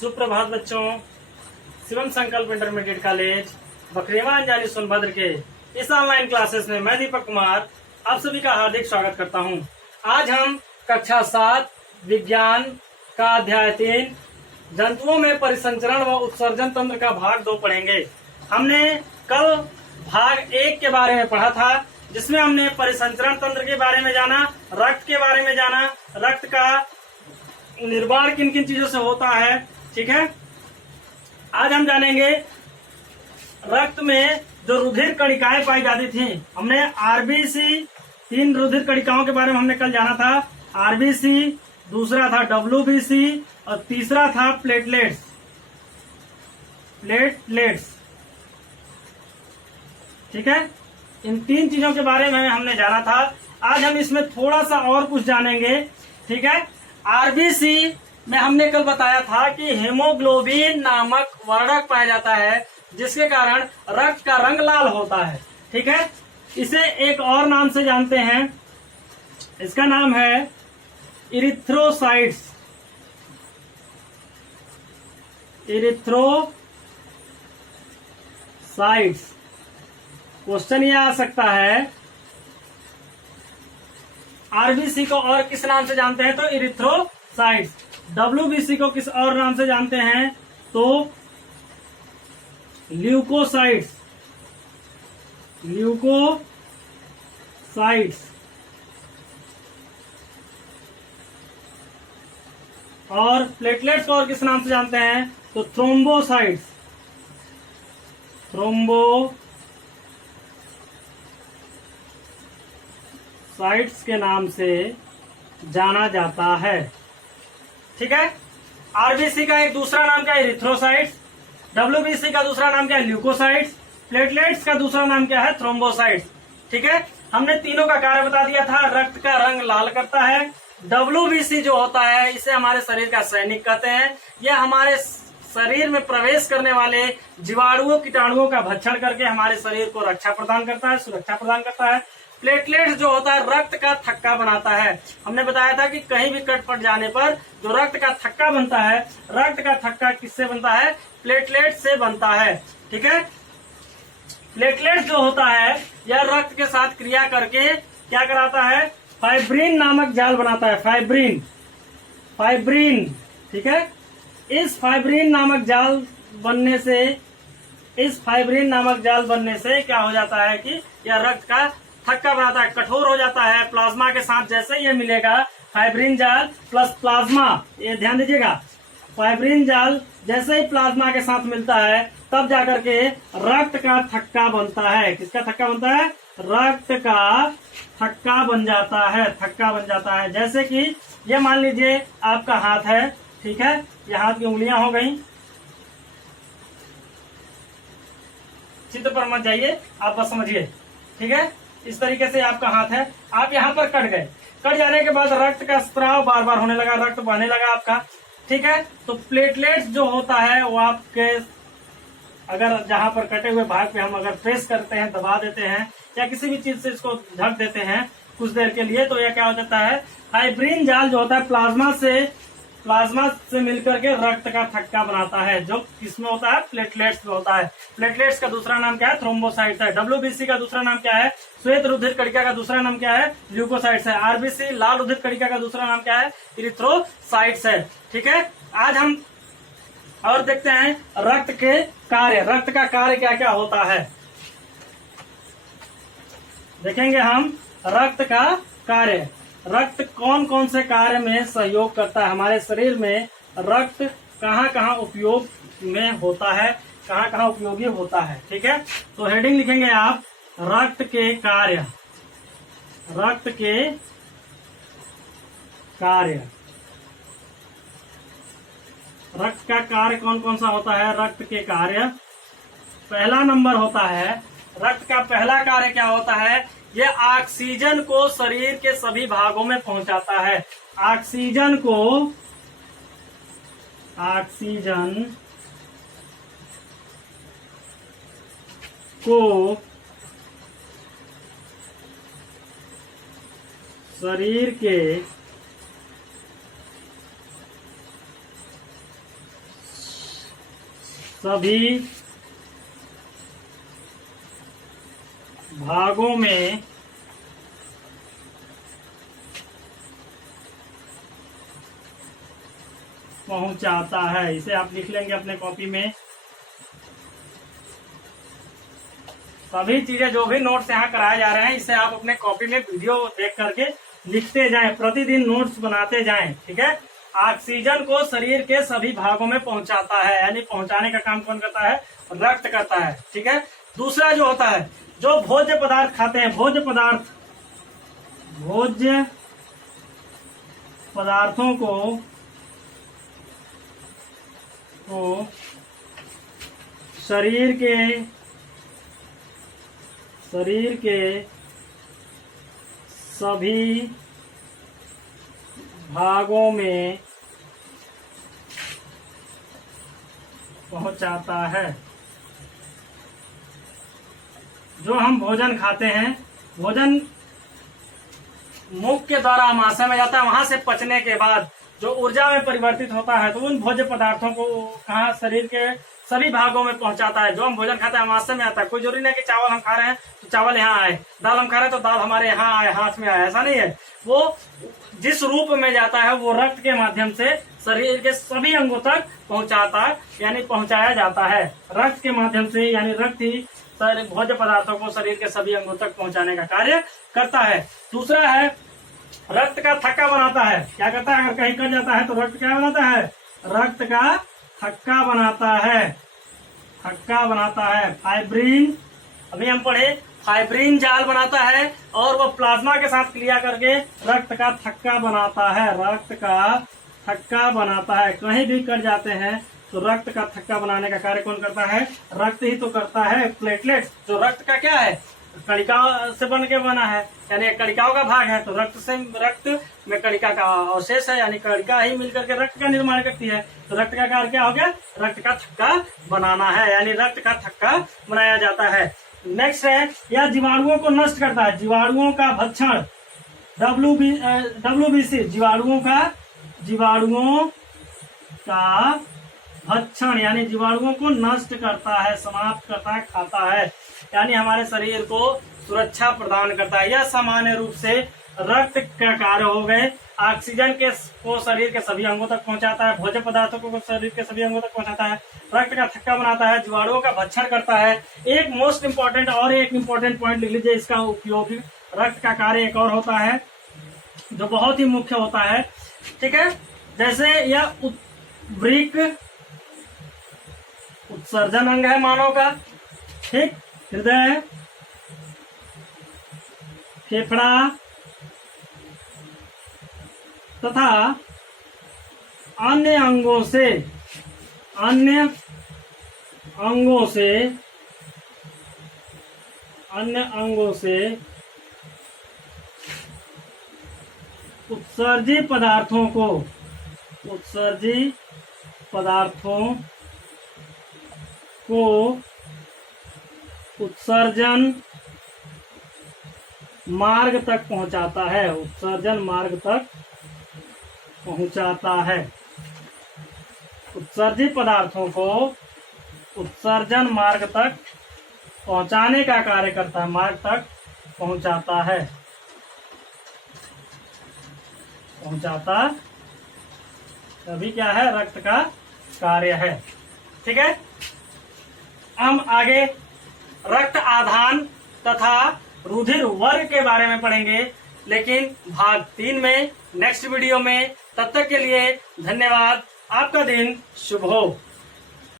सुप्रभात बच्चों। शिवम संकल्प इंटरमीडिएट कॉलेज बखरेवा अंजानी सोनभद्र के इस ऑनलाइन क्लासेस में मैं दीपक कुमार आप सभी का हार्दिक स्वागत करता हूं। आज हम कक्षा 7 विज्ञान का अध्याय 3 जंतुओं में परिसंचरण व उत्सर्जन तंत्र का भाग 2 पढ़ेंगे। हमने कल भाग 1 के बारे में पढ़ा था, जिसमें हमने परिसंचरण तंत्र के बारे में जाना, रक्त के बारे में जाना, रक्त का निर्माण किन किन चीजों से होता है। ठीक है, आज हम जानेंगे रक्त में जो रुधिर कणिकाएं पाई जाती थी। हमने आरबीसी 3 रुधिर कणिकाओं के बारे में हमने कल जाना था। आरबीसी, दूसरा था डब्ल्यूबीसी और तीसरा था प्लेटलेट्स। ठीक है, इन 3 चीजों के बारे में हमने जाना था। आज हम इसमें थोड़ा सा और कुछ जानेंगे। ठीक है, आरबीसी में हमने कल बताया था कि हेमोग्लोबिन नामक वर्णक पाया जाता है, जिसके कारण रक्त का रंग लाल होता है। ठीक है, इसे एक और नाम से जानते हैं, इसका नाम है इरिथ्रोसाइट्स। क्वेश्चन ये आ सकता है, आरबीसी को और किस नाम से जानते हैं? तो इरिथ्रोसाइट्स। डब्ल्यूबीसी को किस और नाम से जानते हैं? तो ल्यूकोसाइट्स। और प्लेटलेट्स को और किस नाम से जानते हैं? तो थ्रोम्बोसाइट्स। साइट्स के नाम से जाना जाता है। ठीक है, आरबीसी का एक दूसरा नाम क्या है? इरिथ्रोसाइट्स। डब्ल्यूबीसी का दूसरा नाम क्या है? ल्यूकोसाइट्स। प्लेटलेट्स का दूसरा नाम क्या है? थ्रोम्बोसाइट्स। ठीक है, हमने तीनों का कार्य बता दिया था। रक्त का रंग लाल करता है। डब्ल्यूबीसी जो होता है, इसे हमारे शरीर का सैनिक कहते हैं। यह हमारे शरीर में प्रवेश करने वाले जीवाणुओं कीटाणुओं का भक्षण करके हमारे शरीर को रक्षा प्रदान करता है, सुरक्षा प्रदान करता है। प्लेटलेट्स जो होता है, रक्त का थक्का बनाता है। हमने बताया था कि कहीं भी कट पट जाने पर जो रक्त का थक्का बनता है, रक्त का थक्का किससे बनता है? प्लेटलेट से बनता है। ठीक है, प्लेटलेट्स जो होता है, यह रक्त के साथ क्रिया करके क्या कराता है? फाइब्रिन नामक जाल बनाता है। फाइब्रिन। ठीक है, इस फाइब्रिन नामक जाल बनने से क्या हो जाता है कि यह रक्त का थक्का बनाता है, कठोर हो जाता है। प्लाज्मा के साथ जैसे ये मिलेगा, फाइब्रिन जाल प्लस प्लाज्मा, ये ध्यान दीजिएगा, फाइब्रिन जाल जैसे ही प्लाज्मा के साथ मिलता है, तब जाकर के रक्त का थक्का बनता है। किसका थक्का बनता है? रक्त का थक्का बन जाता है। जैसे कि ये मान लीजिए आपका हाथ है। ठीक है, ये हाथ की उंगलियां हो गई। चित्र पर मत जाइए, आप बस समझिए। ठीक है, इस तरीके से आपका हाथ है, आप यहाँ पर कट गए। कट जाने के बाद रक्त का स्त्राव बार बार होने लगा, रक्त बहने लगा आपका। ठीक है, तो प्लेटलेट्स जो होता है वो आपके अगर जहां पर कटे हुए भाग पे हम अगर प्रेस करते हैं, दबा देते हैं या किसी भी चीज से इसको ढक देते हैं कुछ देर के लिए, तो यह क्या हो जाता है? फाइब्रिन जाल जो होता है प्लाज्मा से मिलकर के रक्त का थक्का बनाता है, जो किसमें होता है? प्लेटलेट्स में होता है। प्लेटलेट्स का दूसरा नाम क्या है? थ्रोम्बोसाइट्स है। डब्ल्यूबीसी का दूसरा नाम क्या है? श्वेत रुधिर कणिका का दूसरा नाम क्या है? ल्यूकोसाइट्स है। आरबीसी लाल रुधिर कणिका का दूसरा नाम क्या है? इरिथ्रोसाइट्स है। ठीक है, आज हम और देखते हैं रक्त के कार्य। रक्त का कार्य क्या क्या होता है, देखेंगे हम। रक्त का कार्य, रक्त कौन कौन से कार्य में सहयोग करता है? हमारे शरीर में रक्त कहाँ कहाँ उपयोग में होता है, कहाँ कहाँ उपयोगी होता है। ठीक है, तो हेडिंग लिखेंगे आप, रक्त के कार्य। रक्त का कार्य कौन कौन सा होता है? रक्त के कार्य, पहला नंबर होता है, रक्त का पहला कार्य क्या होता है? यह ऑक्सीजन को शरीर के सभी भागों में पहुंचाता है। ऑक्सीजन को शरीर के सभी भागों में पहुंचाता है। इसे आप लिख लेंगे अपने कॉपी में। सभी चीजें जो भी नोट्स यहाँ कराए जा रहे हैं इसे आप अपने कॉपी में वीडियो देख करके लिखते जाएं, प्रतिदिन नोट्स बनाते जाएं। ठीक है। ऑक्सीजन को शरीर के सभी भागों में पहुंचाता है, यानी पहुंचाने का काम कौन करता है? रक्त करता है। ठीक है। दूसरा जो होता है, जो भोज्य पदार्थ खाते हैं, भोज्य पदार्थों को शरीर के सभी भागों में पहुंचाता है। जो हम भोजन खाते हैं, भोजन मुख के द्वारा आमाशय में जाता है, वहां से पचने के बाद जो ऊर्जा में परिवर्तित होता है, तो उन भोज्य पदार्थों को कहाँ शरीर के सभी भागों में पहुंचाता है। जो हम भोजन खाते हैं आमाशय में आता है। कोई जरूरी नहीं कि चावल हम खा रहे हैं तो चावल यहाँ आए, दाल हम खा रहे हैं तो दाल हमारे यहाँ आए, हाथ में आए, ऐसा नहीं है। वो जिस रूप में जाता है वो रक्त के माध्यम से शरीर के सभी अंगों तक यानी पहुंचाया जाता है। रक्त के माध्यम से, यानी रक्त ही भोज्य पदार्थों को शरीर के सभी अंगों तक पहुंचाने का कार्य करता है। दूसरा है, रक्त का थक्का बनाता है। क्या करता है? अगर कहीं कट जाता है तो रक्त क्या बनाता है? रक्त का थक्का बनाता है। फाइब्रिन, अभी हम पढ़े, फाइब्रिन जाल बनाता है और वो प्लाज्मा के साथ क्रिया करके रक्त का थक्का बनाता है। कहीं भी कट जाते हैं तो रक्त का थक्का बनाने का कार्य कौन करता है? रक्त ही तो करता है। प्लेटलेट्स, जो रक्त का क्या है? कणिका से बन के बना है, यानी कणिकाओं का भाग है। तो रक्त में कणिका का अवशेष है, यानी कणिका ही मिलकर के रक्त का निर्माण करती है। तो रक्त का कार्य क्या हो गया? रक्त का थक्का बनाना है, यानी रक्त का थक्का बनाया जाता है। नेक्स्ट है, यह जीवाणुओं को नष्ट करता है। जीवाणुओं का भक्षण, WBC, जीवाणुओं का भक्षण, यानी जीवाणुओं को नष्ट करता है, समाप्त करता है, खाता है, यानी हमारे शरीर को सुरक्षा प्रदान करता है। यह सामान्य रूप से रक्त का कार्य हो गए। ऑक्सीजन को शरीर के सभी अंगों तक पहुंचाता है, भोज्य पदार्थों को शरीर के सभी अंगों तक पहुंचाता है, रक्त का थक्का बनाता है, जीवाणुओं का भक्षण करता है। एक मोस्ट इम्पोर्टेंट और एक इम्पोर्टेंट पॉइंट लिख लीजिए, इसका उपयोग रक्त का कार्य एक और होता है जो बहुत ही मुख्य होता है। ठीक है। जैसे यह वृक्क उत्सर्जन अंग है मानव का। ठीक। हृदय, फेफड़ा तथा अन्य अंगों से उत्सर्जी पदार्थों को उत्सर्जन मार्ग तक पहुंचाता है। उत्सर्जन उत्सर्जी पदार्थों को उत्सर्जन मार्ग तक पहुंचाने का कार्य करता है, मार्ग तक पहुंचाता है, अभी क्या है? रक्त का कार्य है। ठीक है। हम आगे रक्त आधान तथा रुधिर वर्ग के बारे में पढ़ेंगे, लेकिन भाग 3 में, नेक्स्ट वीडियो में। तब तक के लिए धन्यवाद। आपका दिन शुभ हो।